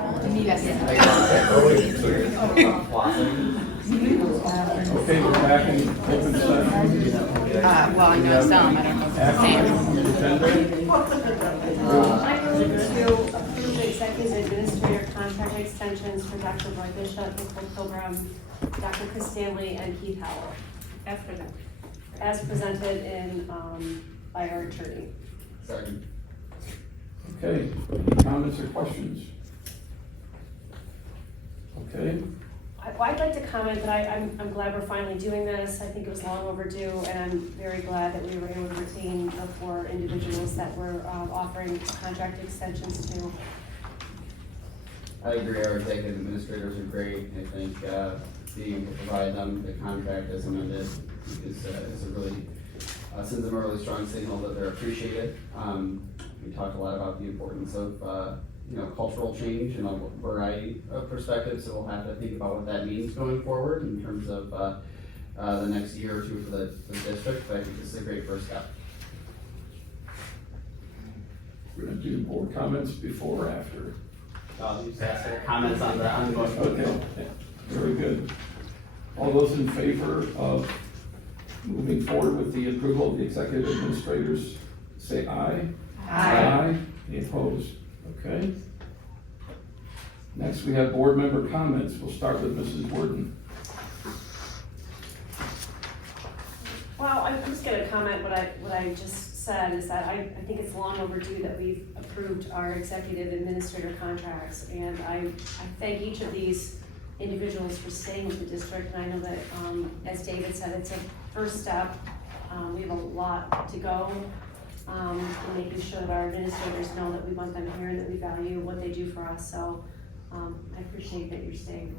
Yes. Okay, we're back in open session. Well, I know some, I don't know if it's the same. I move to approve the executive administrator contract extensions for Dr. Roy Bishop, Nicole Pilgrim, Dr. Chris Stanley, and Keith Howell. As presented in, by our attorney. Second. Okay, any comments or questions? Okay, I'd like to comment that I'm glad we're finally doing this. I think it was long overdue, and I'm very glad that we were able to retain the 4 individuals that we're offering contract extensions to. I agree, our executive administrators are great. I think being able to provide them the contract as amended is a really, sends them a really strong signal that they're appreciated. We talked a lot about the importance of cultural change in a variety of perspectives, so we'll have to think about what that means going forward in terms of the next year or 2 for the district, but I think this is a great first step. we're gonna do board comments before or after. You just ask comments on the motion. Okay, very good. All those in favor of moving forward with the approval of the executive administrators, say aye. Aye. Any opposed? Okay. Next, we have board member comments. We'll start with Mrs. Worden. Well, I'm just gonna comment what I just said is that I think it's long overdue that we've approved our executive administrator contracts. And I thank each of these individuals for staying with the district. And I know that, as David said, it's a first step. We have a lot to go. And making sure that our administrators know that we want them here and that we value what they do for us. So I appreciate that you're staying.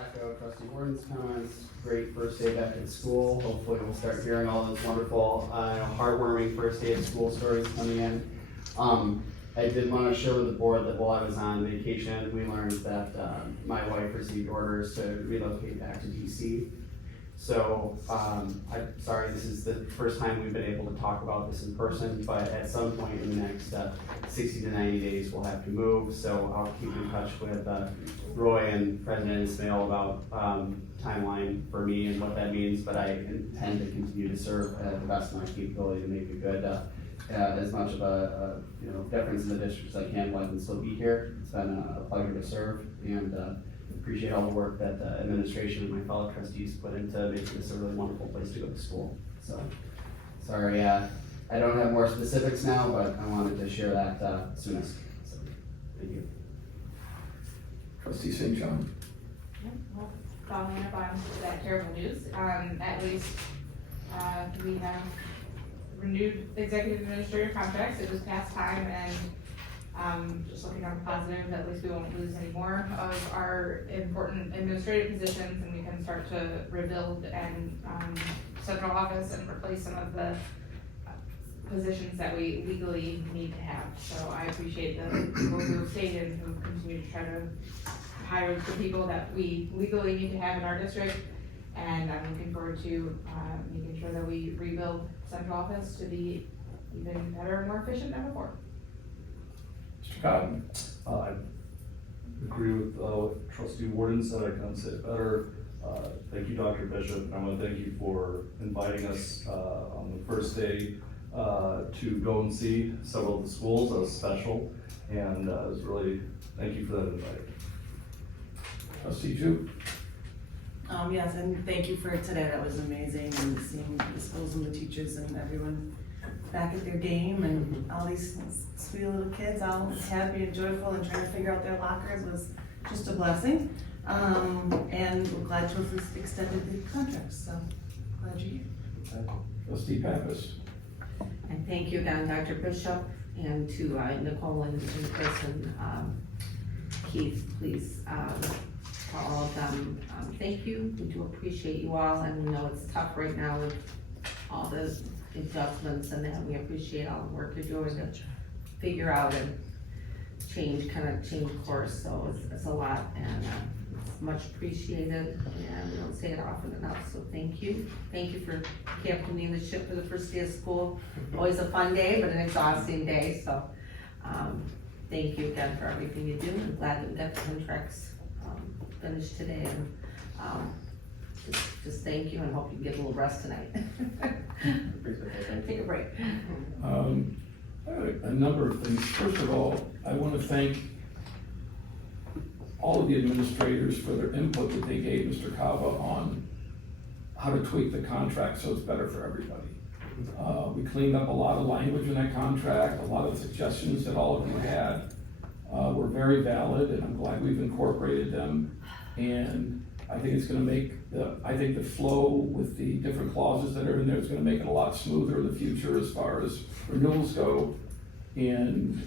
Echo Trustee Warden's comments. Great first day back at school. Hopefully we'll start hearing all those wonderful, heartwarming first day of school stories coming in. I did want to share with the board that while I was on vacation, we learned that my wife received orders to relocate back to DC. So I'm sorry, this is the first time we've been able to talk about this in person, but at some point in the next 60 to 90 days, we'll have to move. So I'll keep in touch with Roy and President Ismail about timeline for me and what that means, but I intend to continue to serve at the best of my capability to make a good as much of a difference in the district as I can while I can still be here. It's been a pleasure to serve, and appreciate all the work that the administration and my fellow trustees put into making this a really wonderful place to go to school. So, sorry, I don't have more specifics now, but I wanted to share that soonest. So, thank you. Trustee St. John. Well, following up on that terrible news, at least we have renewed executive administrator contracts. It was past time, and just looking on the positive, at least we won't lose any more of our important administrative positions, and we can start to rebuild and central office and replace some of the positions that we legally need to have. So I appreciate the people who have stayed and who continue to try to hire the people that we legally need to have in our district. And I'm looking forward to making sure that we rebuild central office to be even better and more efficient than before. Mr. Cotton. I agree with what Trustee Worden said. I couldn't say it better. Thank you, Dr. Bishop, and I want to thank you for inviting us on the first day to go and see several of the schools. That was special, and it was really, thank you for that invite. Trustee Jeup. Yes, and thank you for today. That was amazing, and seeing the schools and the teachers and everyone back at their game, and all these sweet little kids all happy and joyful and trying to figure out their lockers was just a blessing. And we're glad to have extended the contracts, so glad you're here. Trustee Pappas. And thank you again, Dr. Bishop, and to Nicole and Chris and Keith, please, for all of them, thank you. We do appreciate you all, and we know it's tough right now with all the adjustments and that. We appreciate all the work you're doing to figure out and change course, so it's a lot, and it's much appreciated, and we don't say it often enough, so thank you. Thank you for captaining the ship for the first day of school. Always a fun day, but an exhausting day, so, thank you again for everything you do. I'm glad that we got the contracts, finished today, and, just thank you, and hope you can get a little rest tonight. Take a break. A number of things. First of all, I want to thank all of the administrators for their input that they gave Mr. Cava on how to tweak the contract so it's better for everybody. We cleaned up a lot of language in that contract. A lot of suggestions that all of you had were very valid, and I'm glad we've incorporated them. And I think it's gonna make the flow with the different clauses that are in there is gonna make it a lot smoother in the future as far as renewals go. And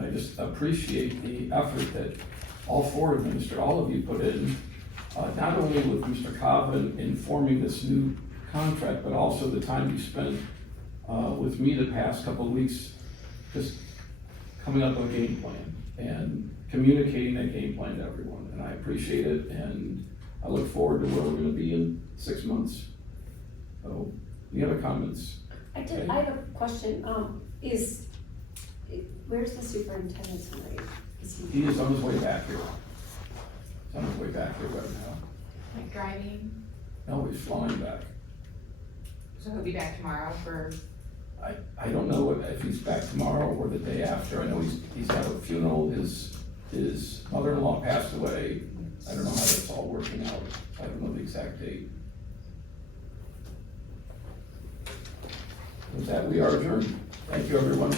I just appreciate the effort that all four administrators, all of you put in, not only with Mr. Cava in forming this new contract, but also the time you spent with me the past couple of weeks, just coming up with a game plan and communicating that game plan to everyone. And I appreciate it, and I look forward to where we're gonna be in 6 months. So, any other comments? I have a question, where's the superintendent's rate? He is on his way back here. He's on his way back here right now. Like driving, No, he's flying back. so he'll be back tomorrow for, I don't know if he's back tomorrow or the day after. I know he's at a funeral. His mother-in-law passed away. I don't know how that's all working out. I don't know the exact date. With that, we are adjourned. Thank you, everyone.